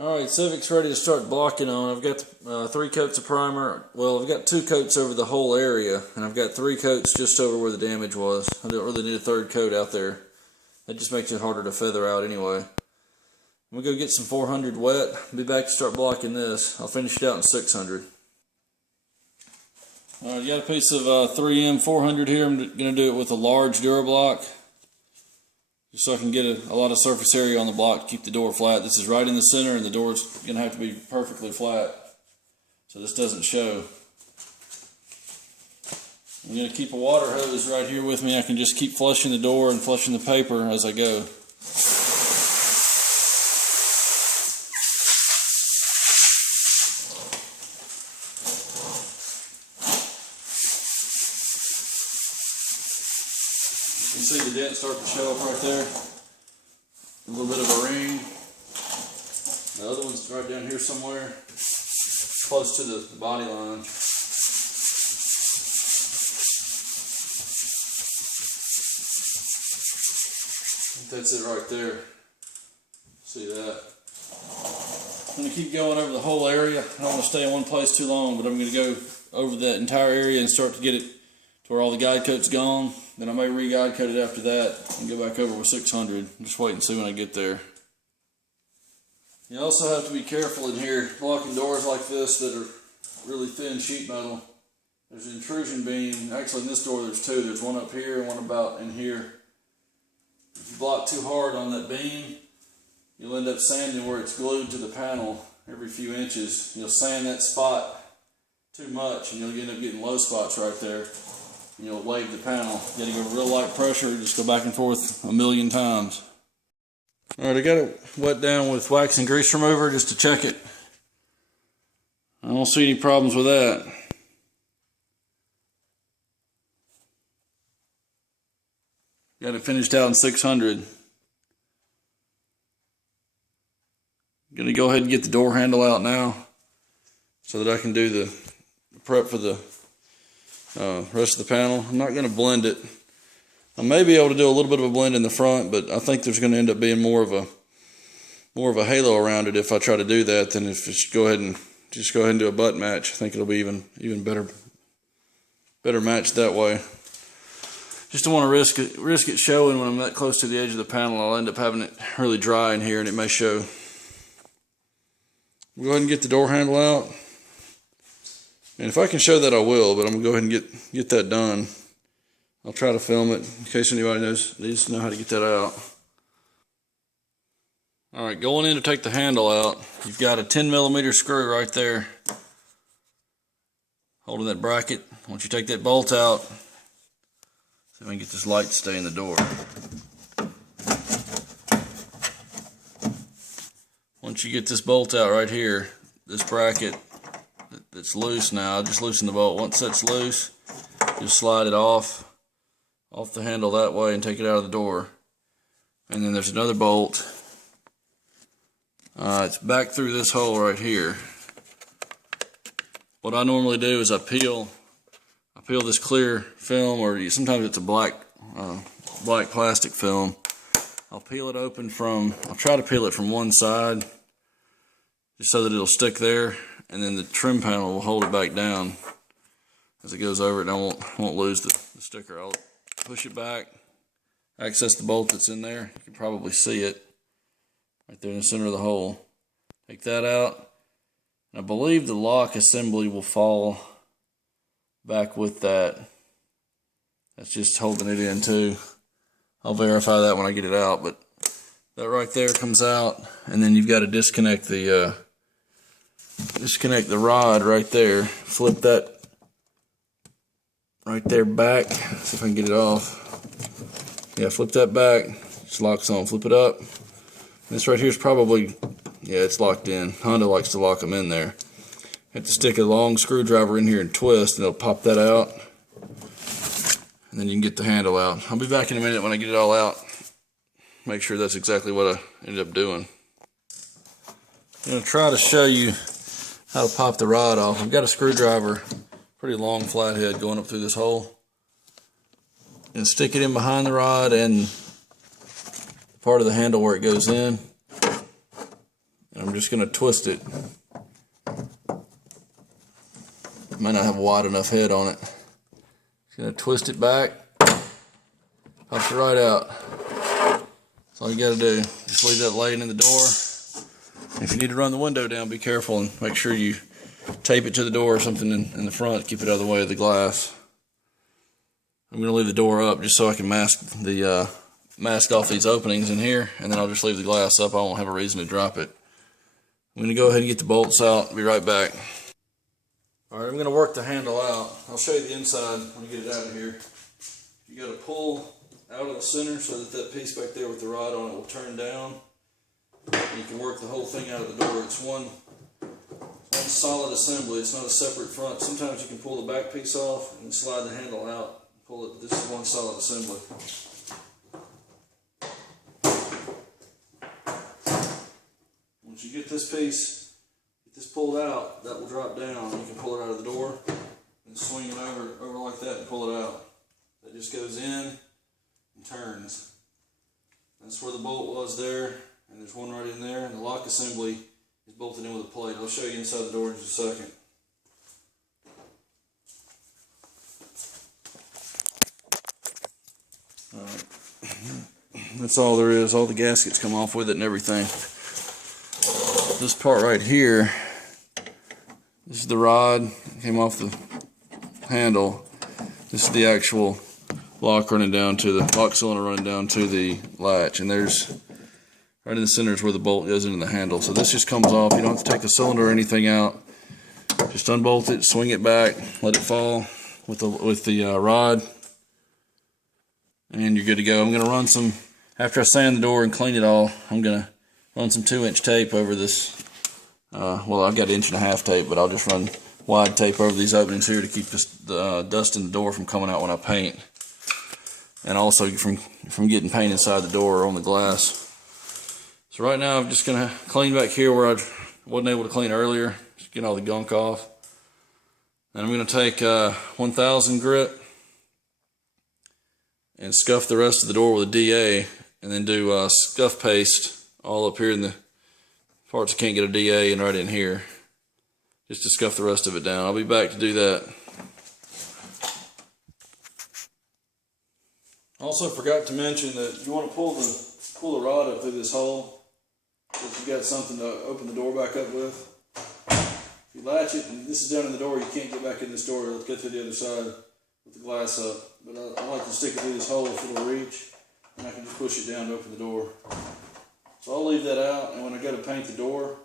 Alright, Civic's ready to start blocking on. I've got 3 coats of primer. Well, I've got 2 coats over the whole area, and I've got 3 coats just over where the damage was. I don't really need a 3rd coat out there. That just makes it harder to feather out anyway. I'm going to go get some 400 wet. Be back to start blocking this. I'll finish it out in 600. Alright, got a piece of 3M 400 here. I'm going to do it with a large DuraBlock, just so I can get a lot of surface area on the block to keep the door flat. This is right in the center, and the door's going to have to be perfectly flat so this doesn't show. I'm going to keep a water hose right here with me. I can just keep flushing the door and flushing the paper as I go. You can see the dent start to show up right there. A little bit of a ring. The other one's right down here somewhere, close to the body line. I think that's it right there. See that? I'm going to keep going over the whole area. I don't want to stay in one place too long, but I'm going to go over that entire area and start to get it to where all the guide coat's gone. Then I may re-guide coat it after that and go back over with 600. Just wait and see when I get there. You also have to be careful in here blocking doors like this that are really thin sheet metal. There's an intrusion beam. Actually, in this door there's 2. There's one up here and one about in here. If you block too hard on that beam, you'll end up sanding where it's glued to the panel every few inches. You'll sand that spot too much and you'll end up getting low spots right there. You'll wave the panel. You gotta go real light pressure, just go back and forth a million times. Alright, I got it wet down with wax and grease remover just to check it. I don't see any problems with that. Got it finished out in 600. Gonna go ahead and get the door handle out now so that I can do the prep for the rest of the panel. I'm not going to blend it. I may be able to do a little bit of a blend in the front, but I think there's going to end up being more of a halo around it if I try to do that than if just go ahead and do a butt match. I think it'll be even better matched that way. Just don't want to risk it showing when I'm that close to the edge of the panel. I'll end up having it really dry in here and it may show. We'll go ahead and get the door handle out. And if I can show that, I will, but I'm going to go ahead and get that done. I'll try to film it in case anybody needs to know how to get that out. Alright, going in to take the handle out, you've got a 10mm screw right there holding that bracket. Once you take that bolt out, see if I can get this light to stay in the door. Once you get this bolt out right here, this bracket that's loose now, just loosen the bolt. Once that's loose, just slide it off the handle that way and take it out of the door. And then there's another bolt. It's back through this hole right here. What I normally do is I peel this clear film, or sometimes it's a black plastic film. I'll peel it open I'll try to peel it from one side just so that it'll stick there, and then the trim panel will hold it back down as it goes over it, and I won't lose the sticker. I'll push it back, access the bolt that's in there. You can probably see it right there in the center of the hole. Take that out. I believe the lock assembly will fall back with that. That's just holding it in too. I'll verify that when I get it out, but that right there comes out, and then you've got to disconnect the rod right there. Flip that right there back. See if I can get it off. Yeah, flip that back. Just locks on. Flip it up. This right here is probably, yeah, it's locked in. Honda likes to lock them in there. Have to stick a long screwdriver in here and twist, and it'll pop that out. And then you can get the handle out. I'll be back in a minute when I get it all out. Make sure that's exactly what I ended up doing. I'm going to try to show you how to pop the rod off. I've got a screwdriver, pretty long flathead going up through this hole. And stick it in behind the rod and part of the handle where it goes in. And I'm I'm just going to twist it. Might not have a wide enough head on it. Just going to twist it back. Pops it right out. That's all you got to do. Just leave that laying in the door. If you need to run the window down, be careful and make sure you tape it to the door or something in the front. Keep it out of the way of the glass. I'm going to leave the door up just so I can mask off these openings in here, and then I'll just leave the glass up. I won't have a reason to drop it. I'm going to go ahead and get the bolts out. Be right back. Alright, I'm going to work the handle out. I'll show you the inside when I get it out of here. You got to pull out of the center so that piece back there with the rod on it will turn down. You can work the whole thing out of the door. It's one solid assembly. It's not a separate front. Sometimes you can pull the back piece off and slide the handle out. Pull it. This is one solid assembly. Once you get this piece, pulled out, that will drop down. You can pull it out of the door and swing it over like that and pull it out. That just goes in and turns. That's where the bolt was there. And there's one right in there, and the lock assembly is bolted in with a plate. I'll show you inside the door in just a second. Alright, that's all there is. All the gaskets come off with it and everything. This part right here, this is the rod, came off the handle. This is the actual lock running down to the lock cylinder running down to the latch, and there's right in the center is where the bolt goes into the handle. So this just comes off. You don't have to take the cylinder or anything out. Just unbolt it, swing it back, let it fall with the rod, and you're good to go. I'm going to run some, after I sand the door and clean it all, I'm going to run some 2-inch tape over this. Well, I've got 1.5 inch tape, but I'll just run wide tape over these openings here to keep the dust in the door from coming out when I paint, and also from getting paint inside the door or on the glass. So right now I'm just going to clean back here where I wasn't able to clean earlier, just get all the gunk off. And I'm going to take 1000 grit and scuff the rest of the door with a DA, and then do scuff paste all up here in the parts I can't get a DA and right in here, just to scuff the rest of it down. I'll be back to do that. Also forgot to mention that you want to pull the rod up through this hole. If you got something to open the door back up with. If you latch it, and this is down in the door, you can't get back in this door. Let's get to the other side with the glass up. But I like to stick it through this hole if it'll reach, and I can just push it down to open the door. So I'll leave that out, and when I go to paint the door,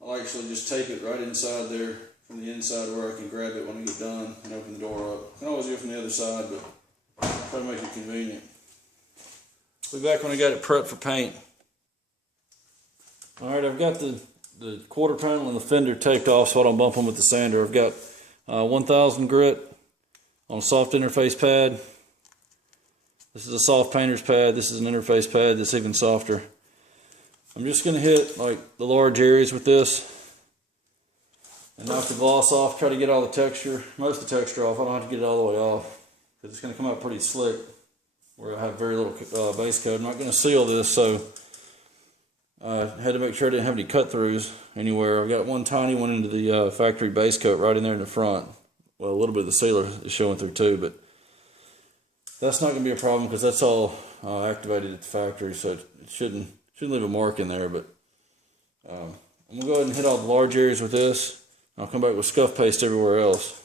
I'll actually just tape it right inside there from the inside where I can grab it when I get done and open the door up. I can always do it from the other side, but try to make it convenient. I'll be back when I got it prepped for paint. Alright, I've got the quarter panel and the fender taped off so I don't bump them with the sander. I've got 1000 grit on a soft interface pad. This is a soft painter's pad. This is an interface pad that's even softer. I'm just going to hit like the large areas with this and knock the gloss off, try to get all the texture, most of the texture off. I don't have to get it all the way off because it's going to come out pretty slick where I have very little base coat. I'm not going to seal this, so I had to make sure I didn't have any cut throughs anywhere. I've got one tiny one into the factory base coat right in there in the front. Well, a little bit of the sealer is showing through too, but that's not going to be a problem because that's all activated at the factory, so it shouldn't leave a mark in there. But I'm going to go ahead and hit all the large areas with this. I'll come back with scuff paste everywhere else.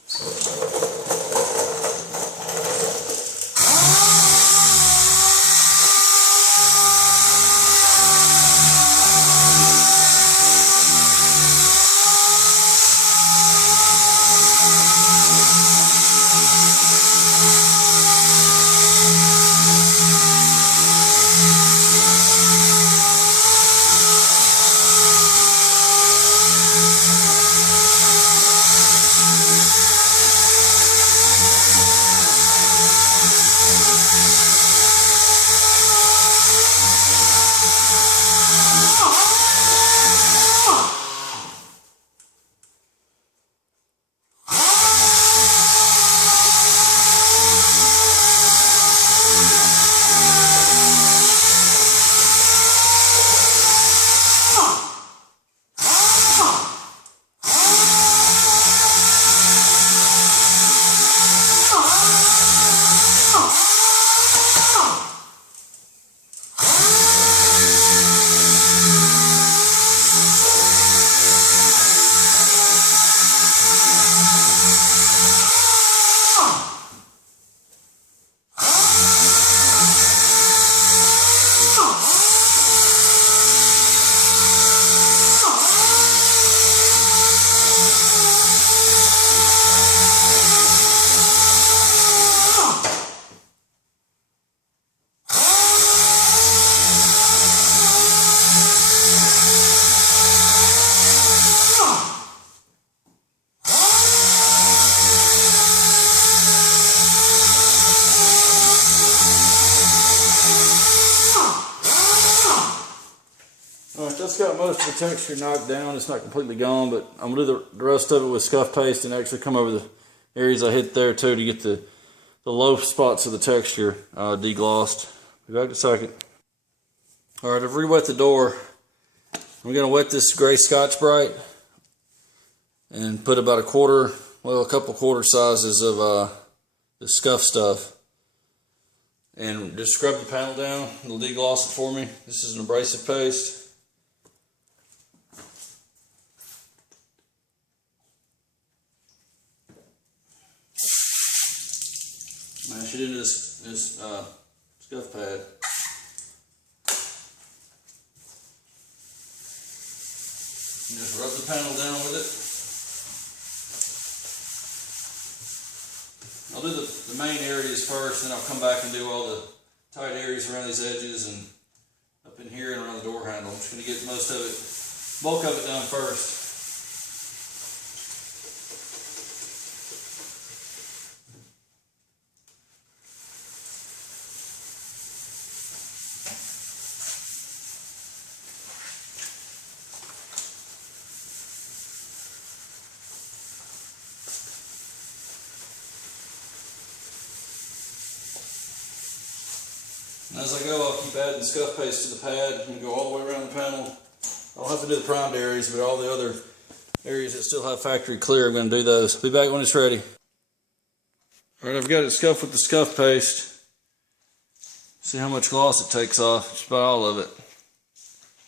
most of the texture knocked down. It's not completely gone, but I'm going to do the rest of it with scuff paste and actually come over the areas I hit there too to get the low spots of the texture deglossed. Be back in a second. Alright, I've re-wet the door. I'm going to wet this gray Scotch-Brite and put about a couple quarter sizes of the scuff stuff. And just scrub the panel down. It'll degloss it for me. This is an abrasive paste. Mash it into this scuff pad. And just rub the panel down with it. I'll do the main areas first, then I'll come back and do all the tight areas around these edges and up in here and around the door handle. I'm just going to get most of it, bulk of it done first. And as I go, I'll keep adding scuff paste to the pad and go all the way around the panel. I'll have to do the primed areas, but all the other areas that still have factory clear, I'm going to do those. Be back when it's ready. Alright, I've got it scuffed with the scuff paste. See how much gloss it takes off, just about all of it.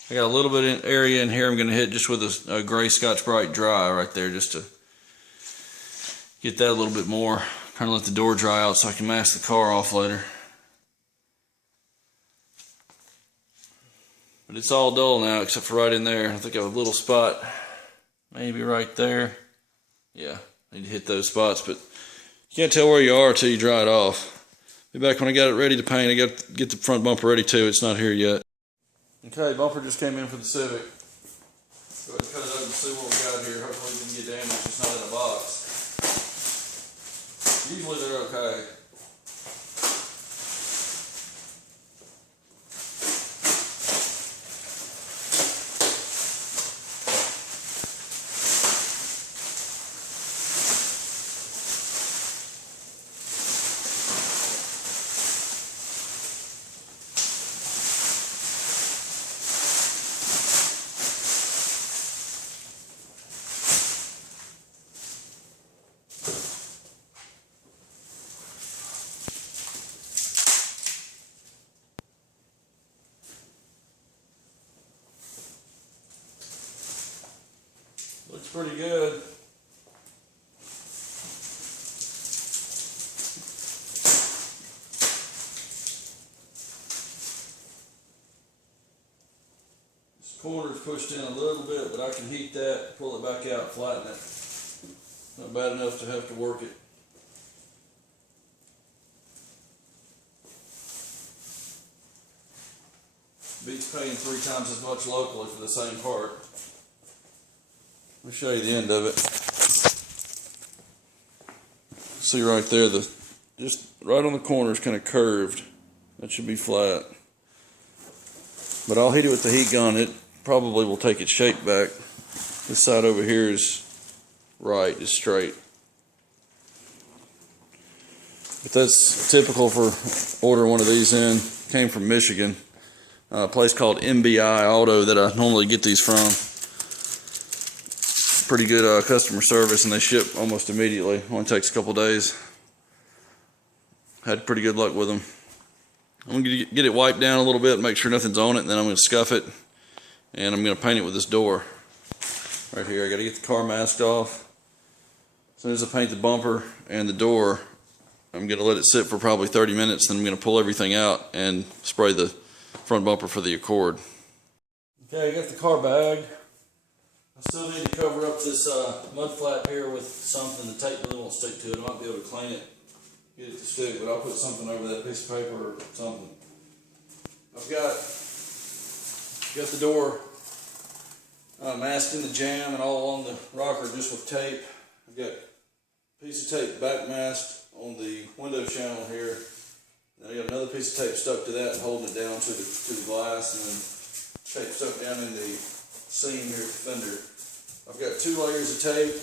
I got a little bit of area in here I'm going to hit just with a gray Scotch-Brite dry right there, just to get that a little bit more. Kind of let the door dry out so I can mask the car off later. But it's all dull now except for right in there. I think I have a little spot, maybe right there. Yeah, I need to hit those spots, but you can't tell where you are until you dry it off. Be back when I got it ready to paint. I got to get the front bumper ready too. It's not here yet. Okay, bumper just came in for the Civic. Go ahead and cut it up and see what we got here. Hopefully it didn't get damaged. It's not in a box. Usually they're okay. Looks pretty good. This corner's pushed in a little bit, but I can heat that, pull it back out, flatten it. Not bad enough to have to work it. Beats paying 3 times as much locally for the same part. Let me show you the end of it. See right there, just right on the corner is kind of curved. That should be flat. But I'll heat it with the heat gun. It probably will take its shape back. This side over here is right, is straight. But that's typical for ordering one of these in. Came from Michigan. A place called MBI Auto that I normally get these from. Pretty good customer service, and they ship almost immediately. Only takes a couple days. Had pretty good luck with them. I'm going to get it wiped down a little bit, make sure nothing's on it, and then I'm going to scuff it, and I'm going to paint it with this door right here. I got to get the car masked off. As soon as I paint the bumper and the door, I'm going to let it sit for probably 30 minutes. Then I'm going to pull everything out and spray the front bumper for the Accord. Okay, I got the car bagged. I still need to cover up this mud flap here with something. The tape really won't stick to it. I might be able to clean it, get it to stick, but I'll put something over that piece of paper or something. I've got the door masked in the jamb and all along the rocker just with tape. I've got a piece of tape back masked on the window channel here. Then I got another piece of tape stuck to that and holding it down to the glass, and then tape stuck down in the seam here at the fender. I've got 2 layers of tape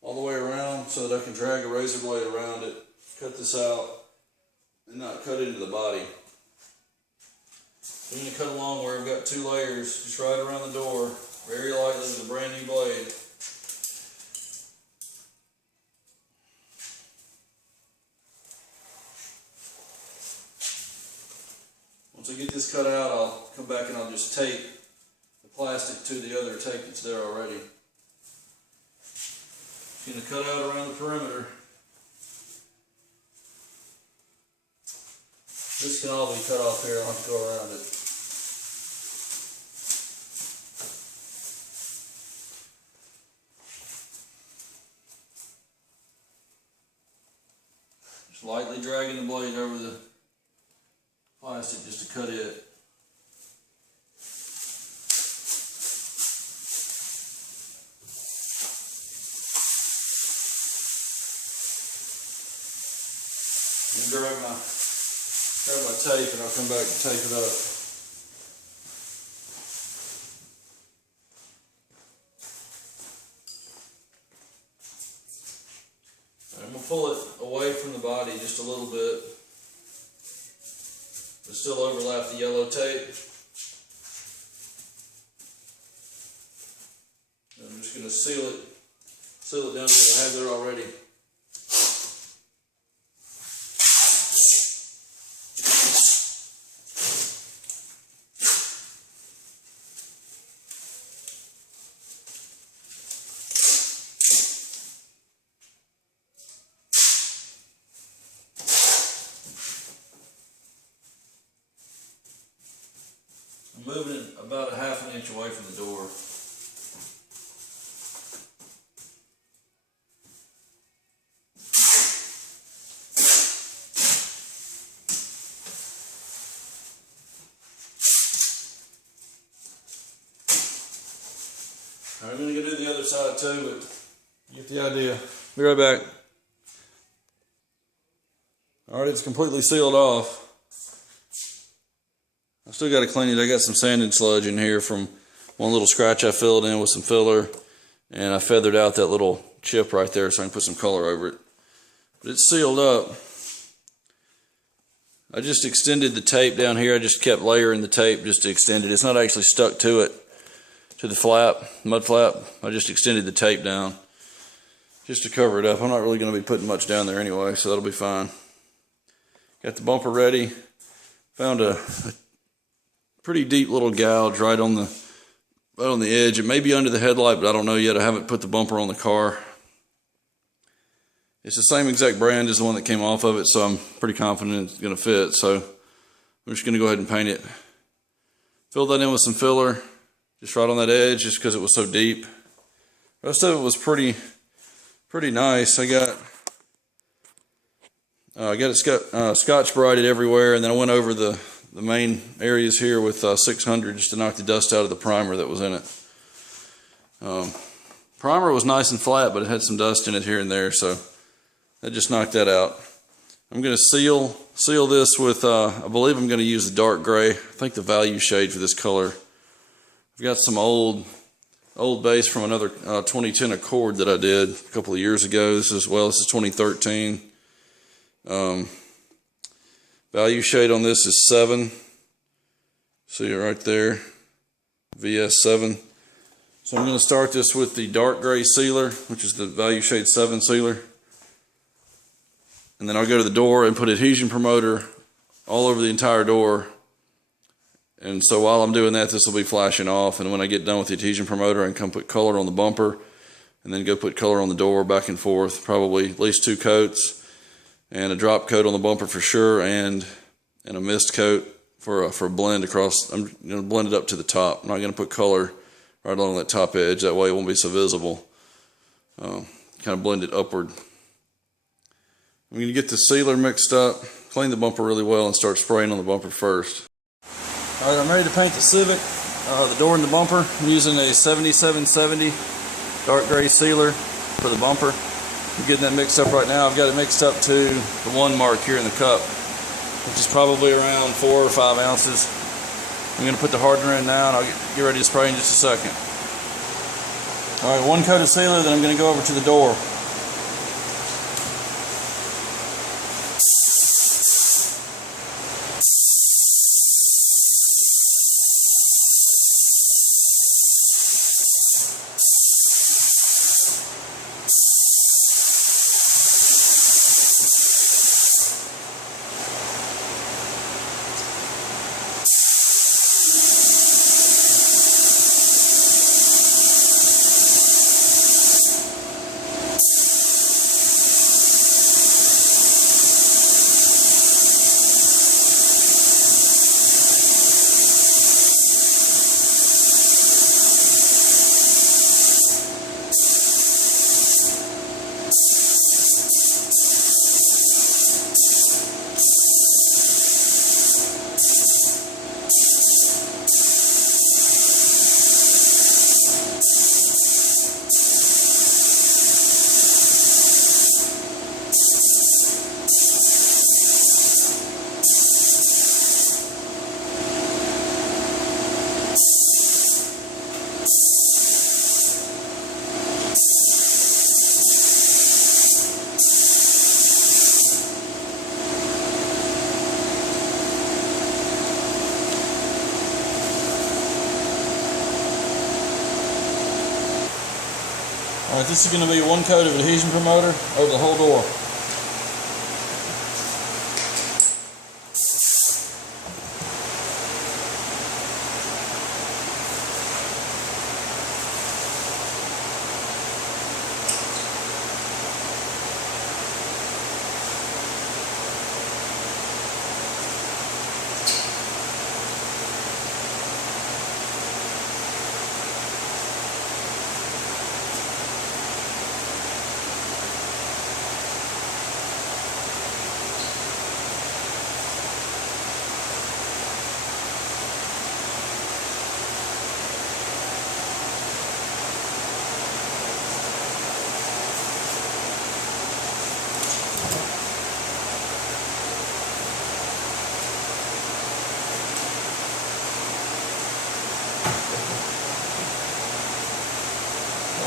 all the way around so that I can drag a razor blade around it, cut this out, and not cut into the body. I'm going to cut along where I've got 2 layers, just right around the door, very lightly with a brand new blade. Once I get this cut out, I'll come back and I'll just tape the plastic to the other tape that's there already. I'm going to cut out around the perimeter. This can all be cut off here, I'll have to go around it. Just lightly dragging the blade over the plastic just to cut it. And grab my tape and I'll come back and tape it up. I'm going to pull it away from the body just a little bit, but still overlap the yellow tape. And I'm just going to seal it down to what I have there already. I'm moving it about a ½ inch away from the door. Alright, I'm going to go do the other side too, but you get the idea. Be right back. Alright, it's completely sealed off. I still got to clean it. I got some sanding sludge in here from one little scratch I filled in with some filler, and I feathered out that little chip right there so I can put some color over it. But it's sealed up. I just extended the tape down here. I just kept layering the tape just to extend it. It's not actually stuck to it, to the flap, mud flap. I just extended the tape down just to cover it up. I'm not really going to be putting much down there anyway, so that'll be fine. Got the bumper ready. Found a pretty deep little gouge right on the edge. It may be under the headlight, but I don't know yet. I haven't put the bumper on the car. It's the same exact brand as the one that came off of it, so I'm pretty confident it's going to fit. So I'm just going to go ahead and paint it. Fill that in with some filler, just right on that edge, just because it was so deep. The rest of it was pretty nice. I got it Scotch-Brighted everywhere, and then I went over the main areas here with 600 just to knock the dust out of the primer that was in it. Primer was nice and flat, but it had some dust in it here and there, so I just knocked that out. I'm going to seal this with, I believe I'm going to use the dark gray. I think the value shade for this color. I've got some old base from another 2010 Accord that I did a couple of years ago. This is 2013. Value shade on this is 7. See it right there, VS7. So I'm going to start this with the dark gray sealer, which is the value shade 7 sealer. And then I'll go to the door and put adhesion promoter all over the entire door. And so while I'm doing that, this will be flashing off. And when I get done with the adhesion promoter, I can come put color on the bumper and then go put color on the door back and forth, probably at least 2 coats. And a drop coat on the bumper for sure, and a mist coat for a blend across. I'm going to blend it up to the top. I'm not going to put color right along that top edge. That way it won't be so visible. Kind of blend it upward. I'm going to get the sealer mixed up, clean the bumper really well, and start spraying on the bumper first. All right, I'm ready to paint the Civic, the door and the bumper. I'm using a 7770 dark gray sealer for the bumper. I'm getting that mixed up right now. I've got it mixed up to the 1 mark here in the cup, which is probably around 4 or 5 ounces. I'm going to put the hardener in now, and I'll get ready to spray in just a second. Alright, one coat of sealer, then I'm going to go over to the door. Alright, this is going to be one coat of adhesion promoter over the whole door.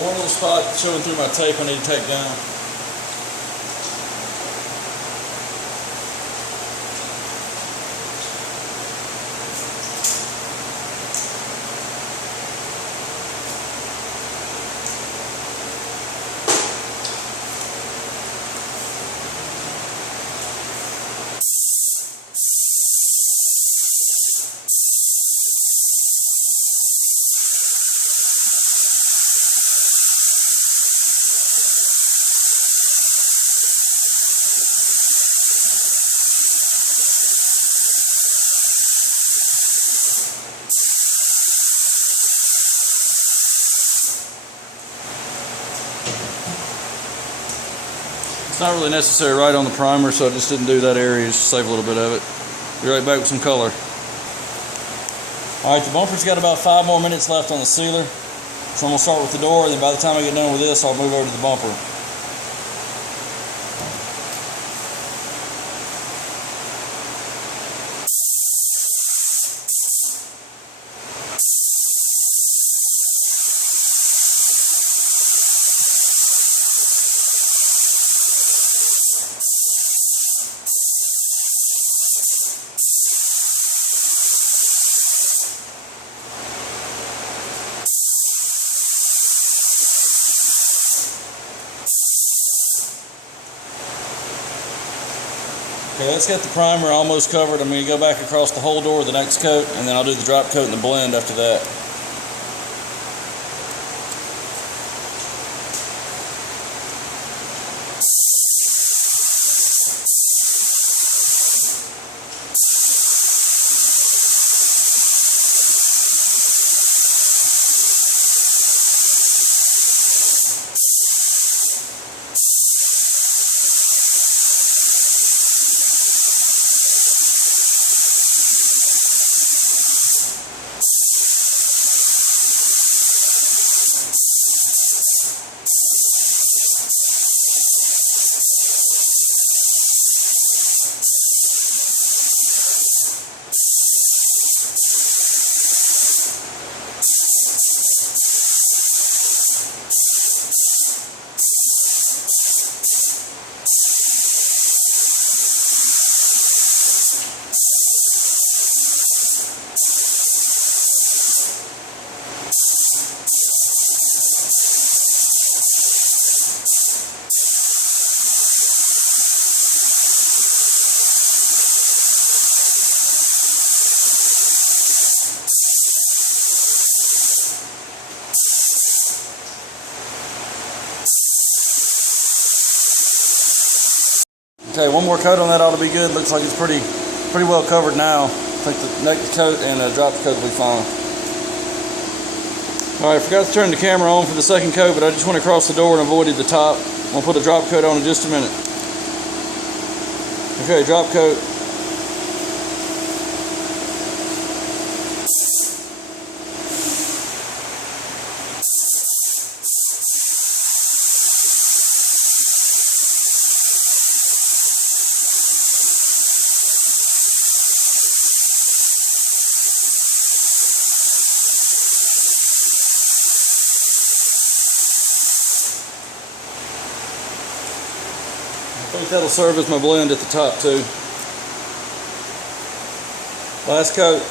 One little spot showing through my tape I need to take down. It's not really necessary right on the primer, so I just didn't do that area just to save a little bit of it. Be right back with some color. Alright, the bumper's got about 5 more minutes left on the sealer. So I'm going to start with the door, and then by the time I get done with this, I'll move over to the bumper. Okay, let's get the primer almost covered. I'm going to go back across the whole door with the next coat, and then I'll do the drop coat and the blend after that. Okay, one more coat on that ought to be good. Looks like it's pretty well covered now. I think the next coat and a drop coat will be fine. Alright, forgot to turn the camera on for the second coat, but I just went across the door and avoided the top. I'm going to put a drop coat on in just a minute. Okay, drop coat. I think that'll serve as my blend at the top too. Last coat.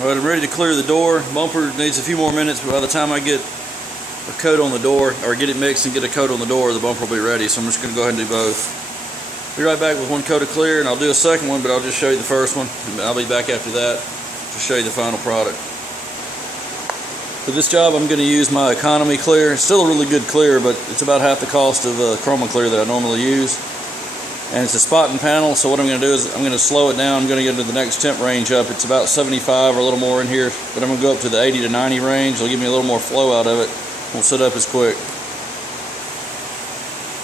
Alright, I'm ready to clear the door. Bumper needs a few more minutes, but by the time I get a coat on the door, or get it mixed and get a coat on the door, the bumper will be ready. So I'm just going to go ahead and do both. Be right back with one coat of clear, and I'll do a second one, but I'll just show you the first one. And I'll be back after that to show you the final product. For this job, I'm going to use my economy clear. It's still a really good clear, but it's about half the cost of chroma clear that I normally use. And it's a spot and panel, so what I'm going to do is I'm going to slow it down. I'm going to get into the next temp range up. It's about 75 or a little more in here, but I'm going to go up to the 80 to 90 range. It'll give me a little more flow out of it. Won't sit up as quick.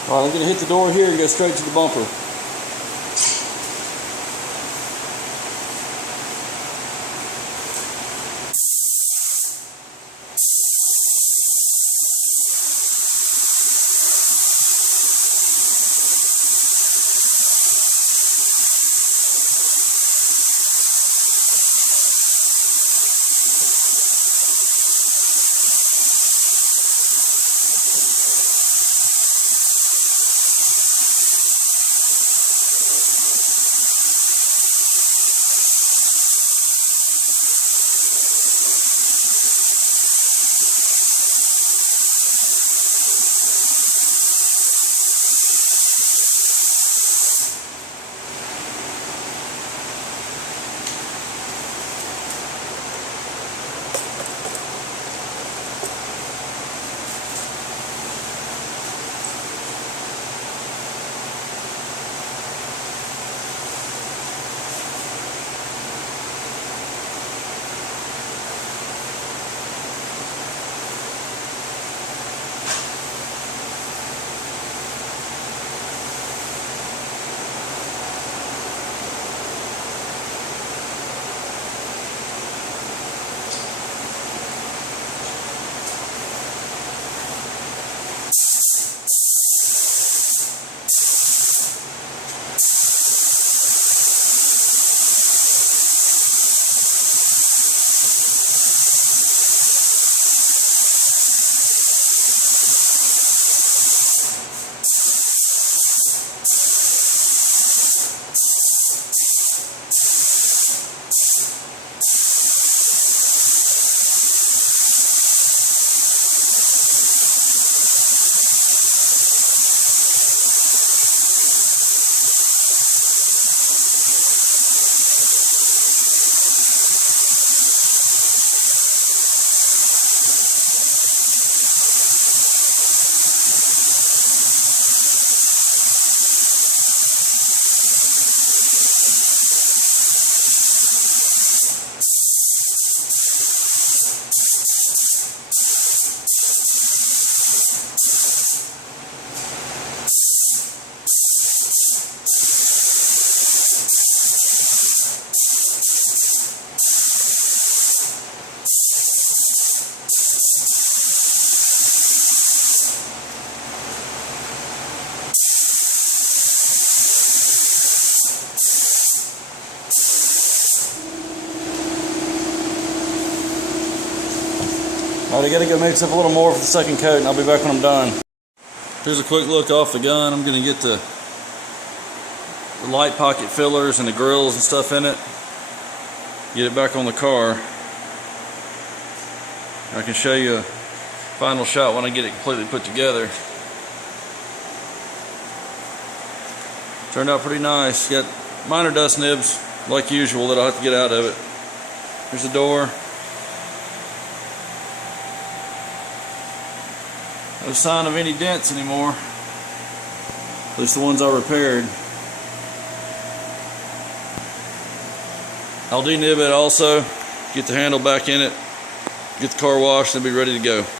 All right, I'm going to hit the door here and go straight to the bumper. Alright, I gotta go mix up a little more for the second coat, and I'll be back when I'm done. Here's a quick look off the gun. I'm gonna get the light pocket fillers and the grills and stuff in it. Get it back on the car. I can show you a final shot when I get it completely put together. Turned out pretty nice. Got minor dust nibs, like usual, that I'll have to get out of it. Here's the door. No sign of any dents anymore. At least the ones I repaired. I'll denib it also, get the handle back in it, get the car washed, and be ready to go.